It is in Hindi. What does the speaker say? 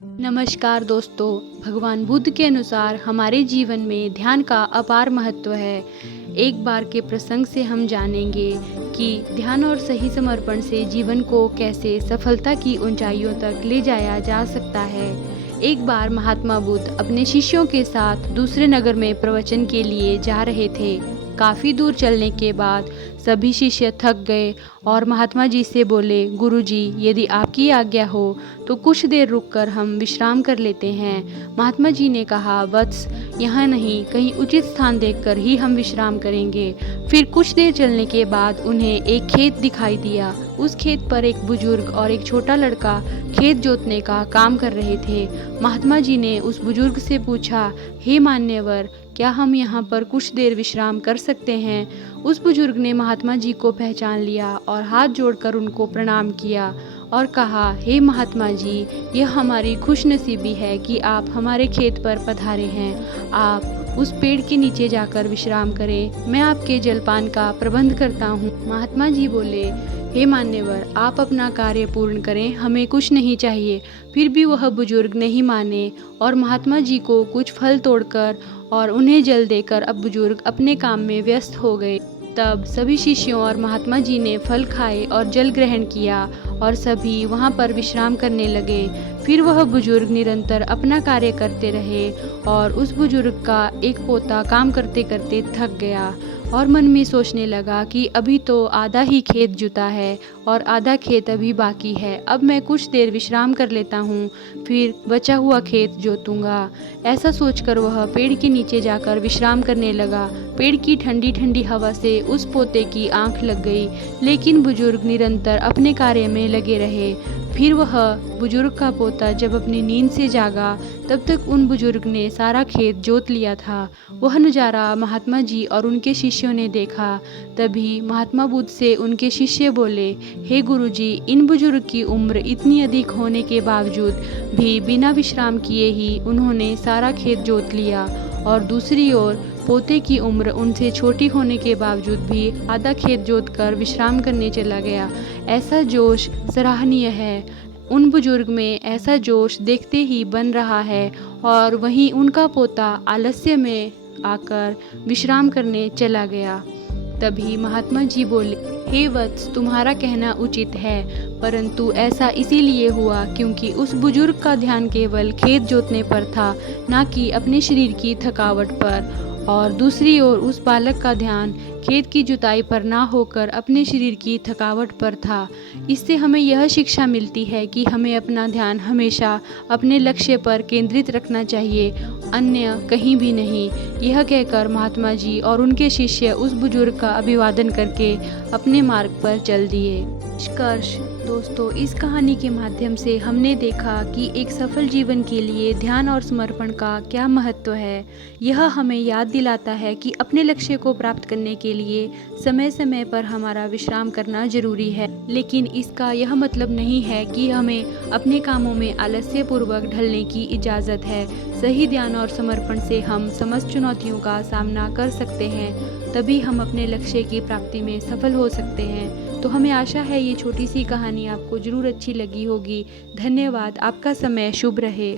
नमस्कार दोस्तों। भगवान बुद्ध के अनुसार हमारे जीवन में ध्यान का अपार महत्व है। एक बार के प्रसंग से हम जानेंगे कि ध्यान और सही समर्पण से जीवन को कैसे सफलता की ऊंचाइयों तक ले जाया जा सकता है। एक बार महात्मा बुद्ध अपने शिष्यों के साथ दूसरे नगर में प्रवचन के लिए जा रहे थे। काफ़ी दूर चलने के बाद सभी शिष्य थक गए और महात्मा जी से बोले, गुरुजी, यदि आपकी आज्ञा हो तो कुछ देर रुककर हम विश्राम कर लेते हैं। महात्मा जी ने कहा, वत्स, यहाँ नहीं, कहीं उचित स्थान देखकर ही हम विश्राम करेंगे। फिर कुछ देर चलने के बाद उन्हें एक खेत दिखाई दिया। उस खेत पर एक बुजुर्ग और एक छोटा लड़का खेत जोतने का काम कर रहे थे। महात्मा जी ने उस बुजुर्ग से पूछा, हे मान्यवर, क्या हम यहाँ पर कुछ देर विश्राम कर सकते हैं? उस बुजुर्ग ने महात्मा जी को पहचान लिया और हाथ जोड़कर उनको प्रणाम किया और कहा, हे महात्मा जी, यह हमारी खुशनसीबी है कि आप हमारे खेत पर पधारे हैं। आप उस पेड़ के नीचे जाकर विश्राम करें, मैं आपके जलपान का प्रबंध करता हूँ। महात्मा जी बोले, हे मान्यवर, आप अपना कार्य पूर्ण करें, हमें कुछ नहीं चाहिए। फिर भी वह बुजुर्ग नहीं माने और महात्मा जी को कुछ फल तोड़कर और उन्हें जल देकर अब बुजुर्ग अपने काम में व्यस्त हो गए। तब सभी शिष्यों और महात्मा जी ने फल खाए और जल ग्रहण किया और सभी वहाँ पर विश्राम करने लगे। फिर वह बुजुर्ग निरंतर अपना कार्य करते रहे और उस बुजुर्ग का एक पोता काम करते करते थक गया और मन में सोचने लगा कि अभी तो आधा ही खेत जुता है और आधा खेत अभी बाकी है। अब मैं कुछ देर विश्राम कर लेता हूँ, फिर बचा हुआ खेत जोतूंगा। ऐसा सोचकर वह पेड़ के नीचे जाकर विश्राम करने लगा। पेड़ की ठंडी ठंडी हवा से उस पोते की आंख लग गई, लेकिन बुजुर्ग निरंतर अपने कार्य में लगे रहे। फिर वह बुजुर्ग का पोता जब अपनी नींद से जागा, तब तक उन बुजुर्ग ने सारा खेत जोत लिया था। वह नज़ारा महात्मा जी और उनके शिष्यों ने देखा। तभी महात्मा बुद्ध से उनके शिष्य बोले, हे गुरुजी, इन बुजुर्ग की उम्र इतनी अधिक होने के बावजूद भी बिना विश्राम किए ही उन्होंने सारा खेत जोत लिया, और दूसरी ओर पोते की उम्र उनसे छोटी होने के बावजूद भी आधा खेत जोतकर विश्राम करने चला गया। ऐसा जोश सराहनीय है। उन बुजुर्ग में ऐसा जोश देखते ही बन रहा है और वहीं उनका पोता आलस्य में आकर विश्राम करने चला गया। तभी महात्मा जी बोले, हे वत्स, तुम्हारा कहना उचित है, परंतु ऐसा इसीलिए हुआ क्योंकि उस बुजुर्ग का ध्यान केवल खेत जोतने पर था, ना कि अपने शरीर की थकावट पर। और दूसरी ओर उस बालक का ध्यान खेत की जुताई पर ना होकर अपने शरीर की थकावट पर था। इससे हमें यह शिक्षा मिलती है कि हमें अपना ध्यान हमेशा अपने लक्ष्य पर केंद्रित रखना चाहिए, अन्य कहीं भी नहीं। यह कहकर महात्मा जी और उनके शिष्य उस बुजुर्ग का अभिवादन करके अपने मार्ग पर चल दिए। निष्कर्ष दोस्तों, इस कहानी के माध्यम से हमने देखा कि एक सफल जीवन के लिए ध्यान और समर्पण का क्या महत्व है। यह हमें याद दिलाता है कि अपने लक्ष्य को प्राप्त करने के लिए समय समय पर हमारा विश्राम करना जरूरी है, लेकिन इसका यह मतलब नहीं है कि हमें अपने कामों में आलस्यपूर्वक ढलने की इजाज़त है। सही ध्यान और समर्पण से हम समस्त चुनौतियों का सामना कर सकते हैं, तभी हम अपने लक्ष्य की प्राप्ति में सफल हो सकते हैं। तो हमें आशा है ये छोटी सी कहानी आपको ज़रूर अच्छी लगी होगी। धन्यवाद। आपका समय शुभ रहे।